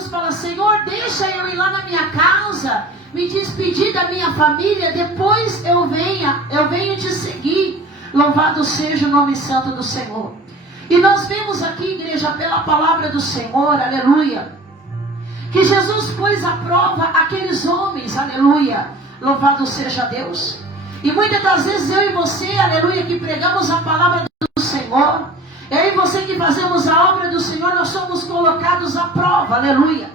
Deus fala: Senhor, deixa eu ir lá na minha casa, me despedir da minha família, depois eu venho te seguir. Louvado seja o nome santo do Senhor. E nós vemos aqui, igreja, pela palavra do Senhor, aleluia, que Jesus pôs à prova aqueles homens, aleluia, louvado seja Deus. E muitas das vezes eu e você, aleluia, que pregamos a palavra do Senhor, eu e você que fazemos a obra do Senhor, nós somos colocados à prova, aleluia.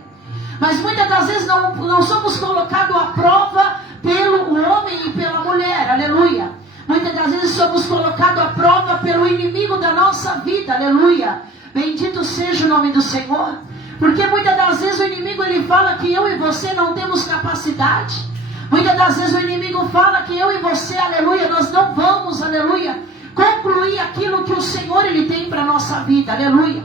Mas muitas das vezes não somos colocados à prova pelo homem e pela mulher, aleluia. Muitas das vezes somos colocados à prova pelo inimigo da nossa vida, aleluia. Bendito seja o nome do Senhor. Porque muitas das vezes o inimigo ele fala que eu e você não temos capacidade. Muitas das vezes o inimigo fala que eu e você, aleluia, nós não vamos, aleluia, concluir aquilo que o Senhor ele tem para a nossa vida, aleluia.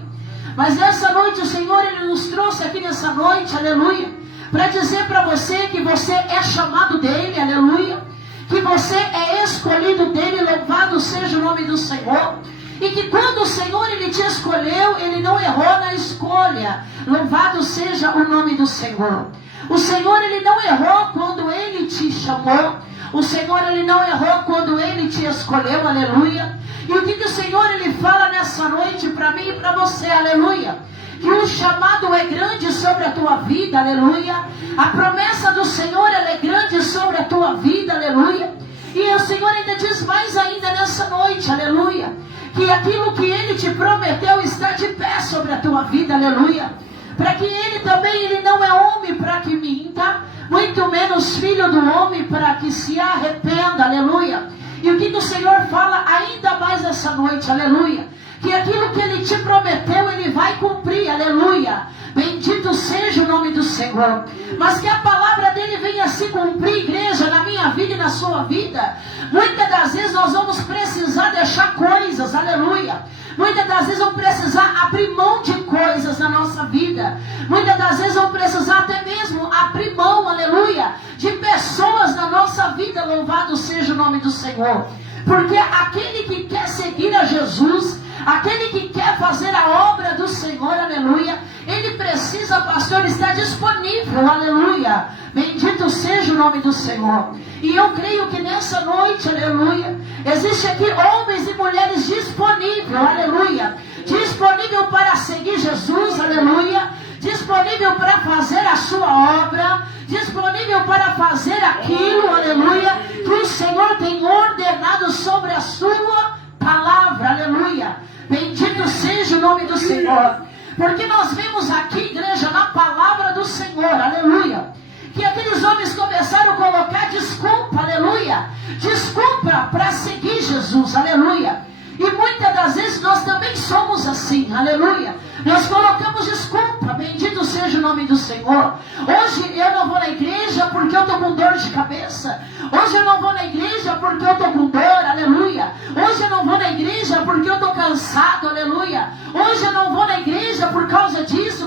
Mas nessa noite o Senhor ele nos trouxe aqui nessa noite, aleluia, para dizer para você que você é chamado dele, aleluia, que você é escolhido dele, louvado seja o nome do Senhor. E que quando o Senhor ele te escolheu, ele não errou na escolha. Louvado seja o nome do Senhor. O Senhor ele não errou quando ele te chamou. O Senhor ele não errou quando ele te escolheu, aleluia. E o que o Senhor ele fala nessa noite para mim e para você, aleluia? Que o chamado é grande sobre a tua vida, aleluia. A promessa do Senhor ela é grande sobre a tua vida, aleluia. E o Senhor ainda diz mais ainda nessa noite, aleluia, que aquilo que ele te prometeu está de pé sobre a tua vida, aleluia. Para que ele também, ele não é homem para que minta, muito menos filho do homem para que se arrependa, aleluia. E o que o Senhor fala ainda mais essa noite, aleluia, que aquilo que ele te prometeu, ele vai cumprir, aleluia. Bendito seja o nome do Senhor. Mas que a palavra dele venha se cumprir, igreja, na minha vida e na sua vida. Muitas das vezes nós vamos precisar deixar coisas, aleluia. Muitas das vezes vamos precisar abrir mão de coisas na nossa vida. Muitas das vezes vamos precisar até mesmo abrir mão, aleluia, de pessoas na nossa vida. Louvado seja o nome do Senhor. Porque aquele que quer seguir a Jesus, aquele que quer fazer a obra do Senhor, aleluia, ele precisa, pastor, estar disponível, aleluia. Bendito seja o nome do Senhor. E eu creio que nessa noite, aleluia, existe aqui homens e mulheres disponíveis, aleluia, disponível para seguir Jesus, aleluia, disponível para fazer a sua obra, disponível para fazer aquilo, aleluia, que o Senhor tem ordenado sobre a sua palavra, aleluia. Bendito seja o nome do Senhor. Porque nós vemos aqui, igreja, na palavra do Senhor, aleluia, que aqueles homens começaram a colocar desculpa, aleluia, desculpa para seguir Jesus, aleluia. E muitas das vezes nós também somos assim, aleluia. Nós colocamos desculpa, bendito seja o nome do Senhor. Hoje eu não vou na igreja porque eu estou com dor de cabeça. Hoje eu não vou na igreja porque eu estou com dor, aleluia. Hoje eu não vou na igreja porque eu estou cansado, aleluia. Hoje eu não vou na igreja por causa disso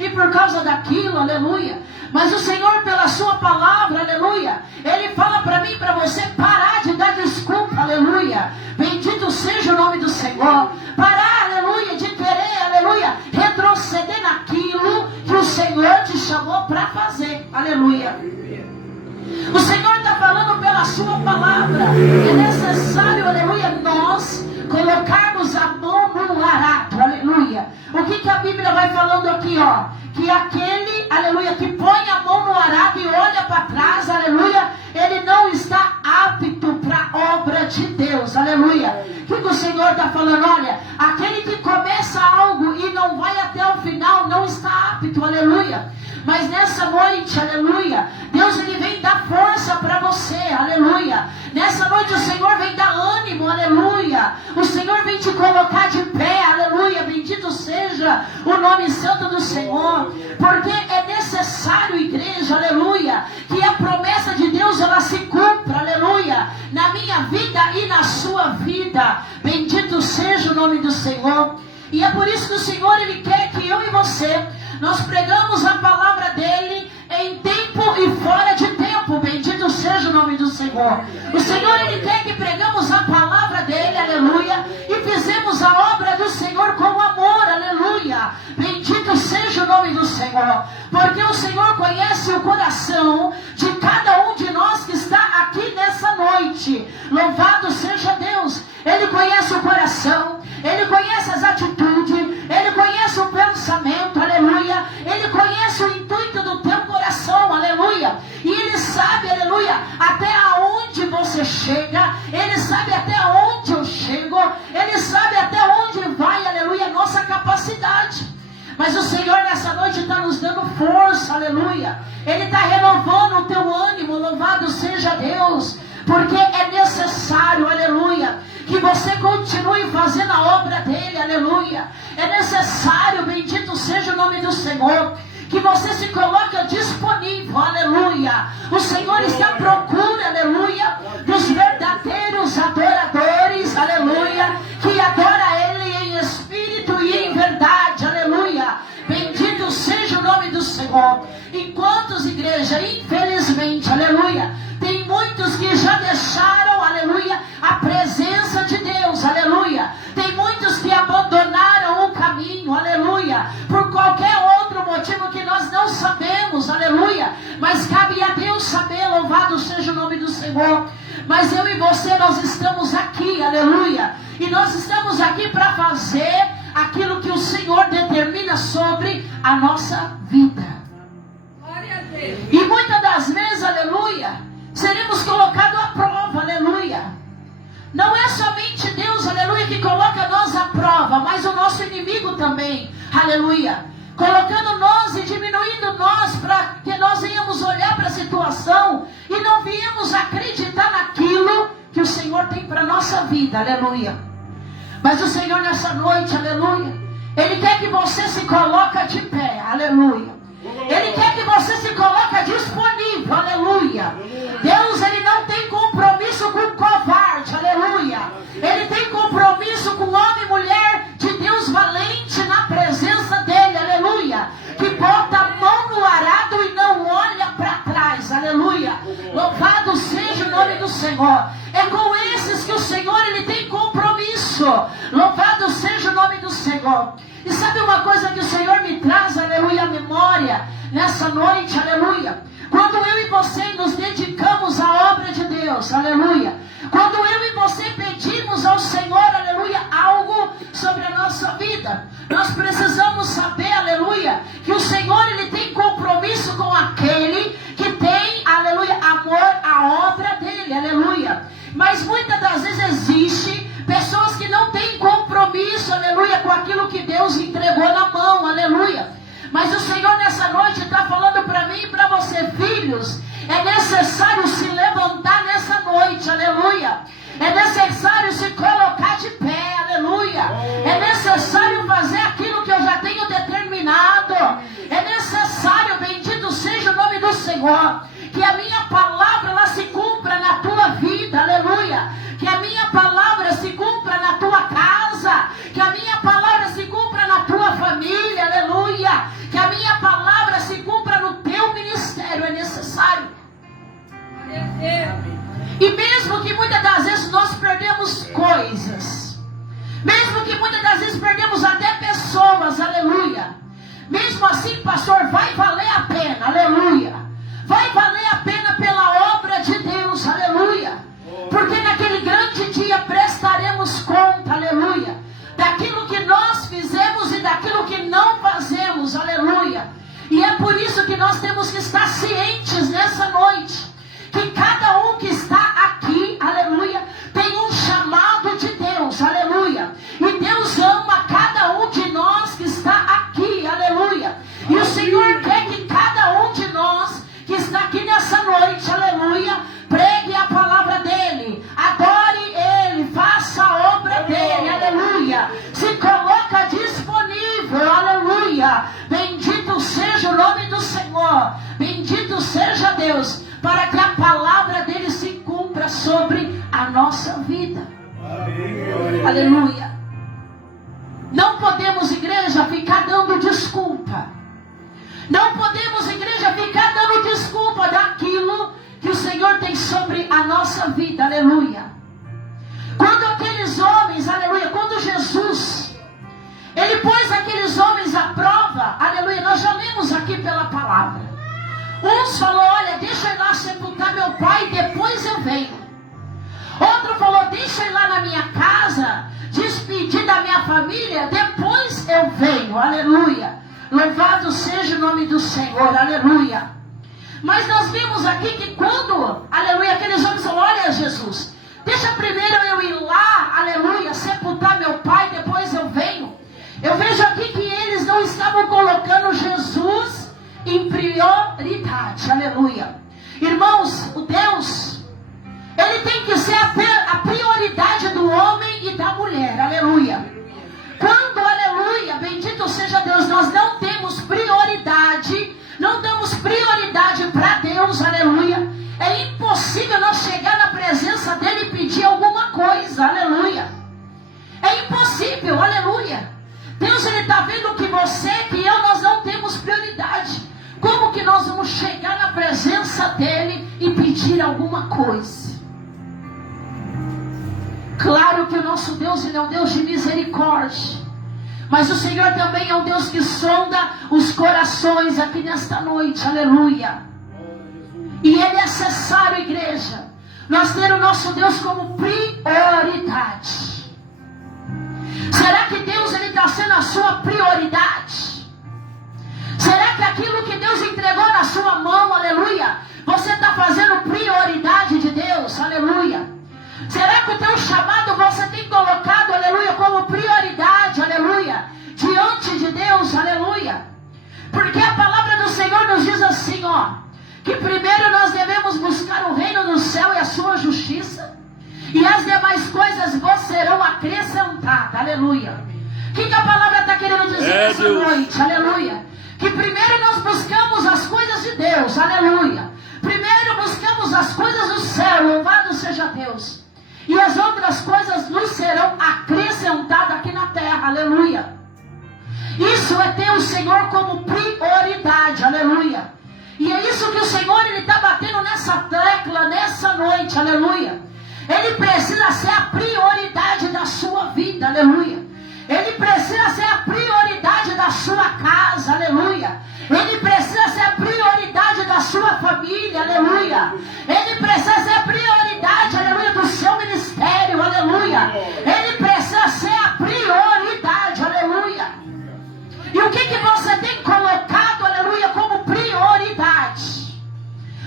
e por causa daquilo, aleluia. Mas o Senhor, pela sua palavra, aleluia, Ele fala para mim e para você parar de dar desculpa, aleluia. Bendito seja o nome do Senhor. Parar, aleluia, de querer, aleluia, retroceder naquilo que o Senhor te chamou para fazer, aleluia. O Senhor está falando pela sua palavra. É necessário, aleluia, nós colocarmos a mão no arado, aleluia. O que a Bíblia vai falando aqui, ó? Que aquele, aleluia, que põe a mão no arado e olha para trás, aleluia, ele não está apto para a obra de Deus, aleluia. O que o Senhor está falando? Olha, aquele que começa algo e não vai até o final, não está apto, aleluia. Mas nessa noite, aleluia, Deus ele vem dar força para você, aleluia. Nessa noite o Senhor vem dar ânimo, aleluia. O Senhor vem te colocar de pé, aleluia. Bendito seja o nome santo do Senhor. Porque é necessário, igreja, aleluia, que a promessa de Deus ela se cumpra, aleluia, na minha vida e na sua vida. Bendito seja o nome do Senhor. E é por isso que o Senhor ele quer que eu e você nós pregamos a palavra dele em tempo e fora de tempo. Bendito seja o nome do Senhor. Senhor. O Senhor, Ele quer que pregamos a palavra dEle, aleluia, e fizemos a obra do Senhor com amor, aleluia. Bendito seja o nome do Senhor, porque o Senhor conhece o coração de cada um de nós que está aqui nessa noite. Louvado seja Deus. Ele conhece o coração, Ele conhece as atitudes, Ele conhece o pensamento, aleluia. Ele conhece o intuito do teu coração, aleluia. E Ele sabe, aleluia, até aonde você chega. Ele sabe até onde eu chego. Ele sabe até onde vai, aleluia, a nossa capacidade. Mas o Senhor nessa noite está nos dando força, aleluia. Ele está renovando o teu ânimo, louvado seja Deus. Porque é necessário, aleluia, que você continue fazendo a obra dEle, aleluia. É necessário, bendito seja o nome do Senhor, que você se coloque disponível, aleluia. O Senhor está à procura, aleluia, dos verdadeiros adoradores, aleluia, que adora Ele em espírito e em verdade, aleluia. Bendito seja o nome do Senhor. Enquanto as igrejas, infelizmente, aleluia, tem muitos que já deixaram, aleluia, a presença de Deus, aleluia. Tem muitos que abandonaram o caminho, aleluia, por qualquer outro motivo que nós não sabemos, aleluia. Mas cabe a Deus saber, louvado seja o nome do Senhor. Mas eu e você, nós estamos aqui, aleluia. E nós estamos aqui para fazer aquilo que o Senhor determina sobre a nossa vida. E muitas das vezes, aleluia, seremos colocados à prova, aleluia. Não é somente Deus, aleluia, que coloca nós à prova, mas o nosso inimigo também, aleluia. Colocando nós e diminuindo nós, para que nós venhamos olhar para a situação e não viemos acreditar naquilo que o Senhor tem para a nossa vida, aleluia. Mas o Senhor nessa noite, aleluia, Ele quer que você se coloque de pé, aleluia. Ele quer que você se coloque disponível, aleluia. Deus, Ele não tem compromisso com covarde, aleluia. Ele tem compromisso com homem e mulher de Deus valente na presença dEle, aleluia. Que bota a mão no arado e não olha para trás, aleluia. Louvado seja o nome do Senhor. É com esses que o Senhor, Ele tem compromisso. Louvado seja o nome do Senhor. E sabe uma coisa que o Senhor me traz, aleluia, à memória, nessa noite, aleluia? Quando eu e você nos dedicamos à obra de Deus, aleluia. Quando eu e você pedimos ao Senhor, aleluia, algo sobre a nossa vida, nós precisamos saber, aleluia, que o Senhor, Ele tem compromisso com aquele que tem, aleluia, amor à obra dEle, aleluia. Mas muitas das vezes existe pessoas que não têm compromisso, aleluia, com aquilo que Deus entregou na mão, aleluia. Mas o Senhor nessa noite está falando para mim e para você, filhos, é necessário se levantar nessa noite, aleluia. É necessário se colocar de pé, aleluia. É necessário fazer aquilo que eu já tenho determinado. É necessário, bendito seja o nome do Senhor, que a minha palavra ela se cumpra na tua vida, aleluia. Que a minha palavra se cumpra na tua casa, que a minha palavra se cumpra na tua família, aleluia. Que a minha palavra se cumpra no teu ministério, é necessário. E mesmo que muitas das vezes nós perdemos coisas, mesmo que muitas das vezes perdemos até pessoas, aleluia. Mesmo assim, pastor, vai valer a pena, aleluia. Vai valer a pena pela obra de Deus, aleluia. Porque naquele grande dia prestaremos conta, aleluia, daquilo que nós fizemos e daquilo que não fazemos, aleluia. E é por isso que nós temos que estar cientes nessa noite, que cada um que está aqui, aleluia, tem um chamado de Deus, aleluia. E Deus ama cada um de nós que está aqui, aleluia. E o Senhor quer que cada um de nós que está aqui nessa noite, aleluia, pregue a palavra dEle, adore Ele, faça a obra dEle, aleluia. Se coloca disponível, aleluia. Bendito seja o nome do Senhor, bendito seja Deus, para que a palavra dEle se cumpra sobre a nossa vida. Aleluia. Não podemos, igreja, ficar dando desculpa. Não podemos, igreja, ficar dando desculpa daquilo que o Senhor Senhor tem sobre a nossa vida, aleluia. Quando aqueles homens, aleluia, quando Jesus, Ele pôs aqueles homens à prova, aleluia, nós já lemos aqui pela palavra. Uns falou, olha, deixa eu ir lá sepultar meu pai, depois eu venho. Outro falou, deixa eu ir lá na minha casa, despedir da minha família, depois eu venho, aleluia. Louvado seja o nome do Senhor, aleluia. Mas nós vimos aqui que quando, aleluia, aqueles homens falaram, olha Jesus, deixa primeiro eu ir lá, aleluia, sepultar meu pai, depois eu venho. Eu vejo aqui que eles não estavam colocando Jesus em prioridade, aleluia. Irmãos, o Deus, Ele tem que ser a prioridade do homem e da mulher, aleluia. Quando, aleluia, bendito seja Deus, nós não temos prioridade, não damos prioridade para Deus, aleluia, é impossível nós chegar na presença dEle e pedir alguma coisa, aleluia. É impossível, aleluia. Deus, Ele está vendo que você, que eu, nós não temos prioridade. Como que nós vamos chegar na presença dEle e pedir alguma coisa? Claro que o nosso Deus, Ele é um Deus de misericórdia. Mas o Senhor também é um Deus que sonda os corações aqui nesta noite, aleluia. E é necessário, igreja, nós ter o nosso Deus como prioridade. Será que Deus, Ele está sendo a sua prioridade? Será que aquilo que Deus entregou na sua mão, aleluia, você está fazendo prioridade de Deus, aleluia? Será que o teu chamado você tem colocado, aleluia, como prioridade, aleluia, diante de Deus, aleluia? Porque a palavra do Senhor nos diz assim, ó, que primeiro nós devemos buscar o reino do céu e a sua justiça, e as demais coisas vos serão acrescentadas, aleluia. O que a palavra está querendo dizer nessa noite, aleluia? Que primeiro nós buscamos as coisas de Deus, aleluia. Primeiro buscamos as coisas do céu, louvado seja Deus. E as outras coisas nos serão acrescentadas aqui na terra, aleluia. Isso é ter o Senhor como prioridade, aleluia. E é isso que o Senhor, Ele está batendo nessa tecla, nessa noite, aleluia. Ele precisa ser a prioridade da sua vida, aleluia. Ele precisa ser a prioridade da sua casa, aleluia. Ele precisa ser a prioridade da sua família, aleluia. Ele precisa ser a prioridade, aleluia, do seu ministério, aleluia. Ele precisa ser a prioridade, aleluia. E o que você tem colocado, aleluia, como prioridade?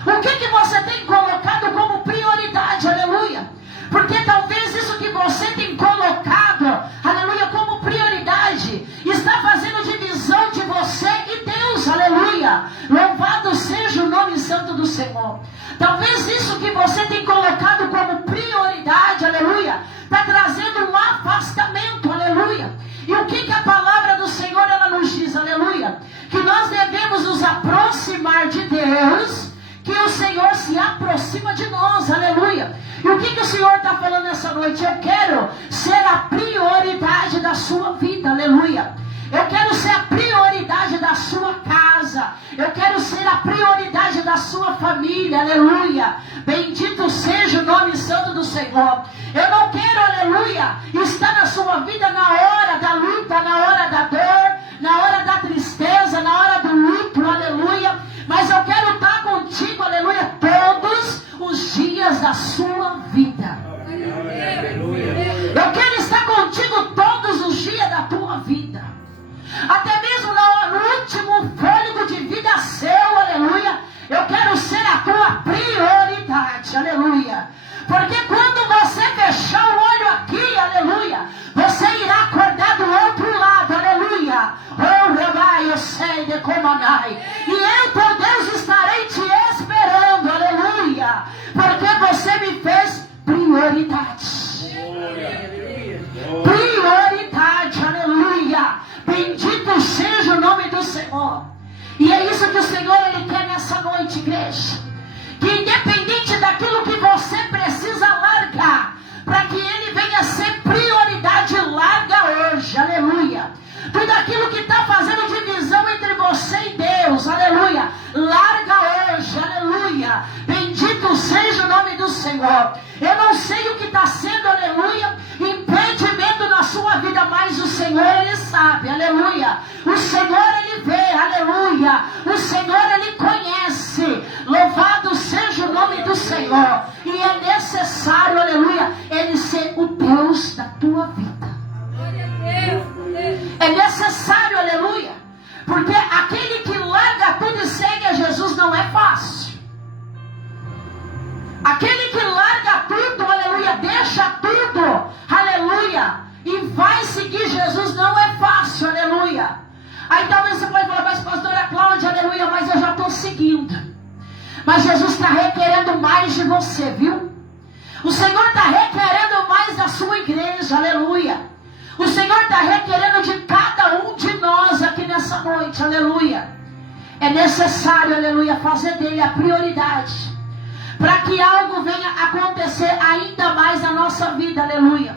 O que você tem colocado como prioridade, aleluia? Porque talvez isso que você tem colocado, aleluia, como prioridade, está fazendo divisão de você e Deus, aleluia. Louvado seja o nome santo do Senhor. Talvez isso que você tem colocado como prioridade, aleluia, está trazendo um afastamento, aleluia. E o que a palavra do Senhor, ela nos diz, aleluia? Que nós devemos nos aproximar de Deus, que o Senhor se aproxima de nós, aleluia. E o que o Senhor está falando nessa noite? Eu quero ser a prioridade da sua vida, aleluia. Eu quero ser a prioridade da sua casa. Eu quero ser a prioridade da sua família, aleluia. Bendito seja o nome santo do Senhor. Eu não quero, aleluia, estar na sua vida na hora da luta, na hora da dor, na hora da tristeza, na hora do luto, aleluia. Mas eu quero estar contigo, aleluia, todos os dias da sua vida. Eu quero estar contigo todos os dias da tua vida. Até mesmo no último fôlego de vida seu, aleluia. Eu quero ser a tua prioridade, aleluia. Porque quando você fechar o olho aqui, aleluia, você irá acordar do outro lado, aleluia. Oh, Rabai, eu sei de Comanai. E eu, teu Deus, estarei te esperando, aleluia. Porque você me fez prioridade. Prioridade, aleluia. Bendito seja o nome do Senhor. E é isso que o Senhor, Ele quer nessa noite, igreja. Que independente daquilo que você precisa largar, para que Ele venha ser prioridade, larga hoje, aleluia. Tudo aquilo que está fazendo divisão entre você e Deus, aleluia, larga hoje, aleluia. Bendito seja Senhor. Eu não sei o que está sendo, aleluia, impedimento na sua vida, mas o Senhor, Ele sabe, aleluia. O Senhor, Ele vê, aleluia. O Senhor, Ele conhece. Louvado seja o nome do Senhor. E é necessário, aleluia, Ele ser o Deus da tua vida. É necessário, aleluia, porque aquele que larga tudo e segue a Jesus não é fácil. Aquele que larga tudo, aleluia, deixa tudo, aleluia, e vai seguir Jesus não é fácil, aleluia. Aí talvez você pode falar, mas pastora Cláudia, aleluia, mas eu já estou seguindo. Mas Jesus está requerendo mais de você, viu? O Senhor está requerendo mais da sua igreja, aleluia. O Senhor está requerendo de cada um de nós aqui nessa noite, aleluia. É necessário, aleluia, fazer dele a prioridade, para que algo venha acontecer ainda mais na nossa vida, aleluia.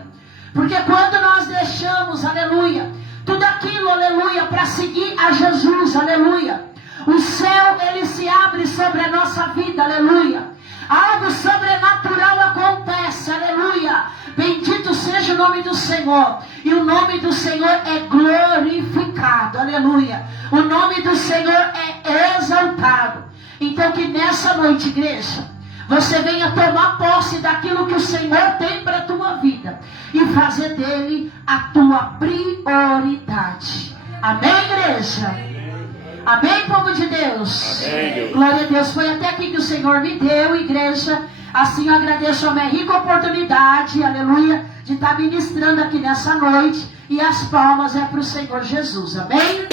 Porque quando nós deixamos, aleluia, tudo aquilo, aleluia, para seguir a Jesus, aleluia, o céu, ele se abre sobre a nossa vida, aleluia. Algo sobrenatural acontece, aleluia. Bendito seja o nome do Senhor. E o nome do Senhor é glorificado, aleluia. O nome do Senhor é exaltado. Então que nessa noite, igreja, você venha tomar posse daquilo que o Senhor tem para a tua vida e fazer dele a tua prioridade. Amém, igreja? Amém, povo de Deus? Amém. Glória a Deus. Foi até aqui que o Senhor me deu, igreja. Assim eu agradeço a minha rica oportunidade, aleluia, de estar ministrando aqui nessa noite. E as palmas é para o Senhor Jesus. Amém?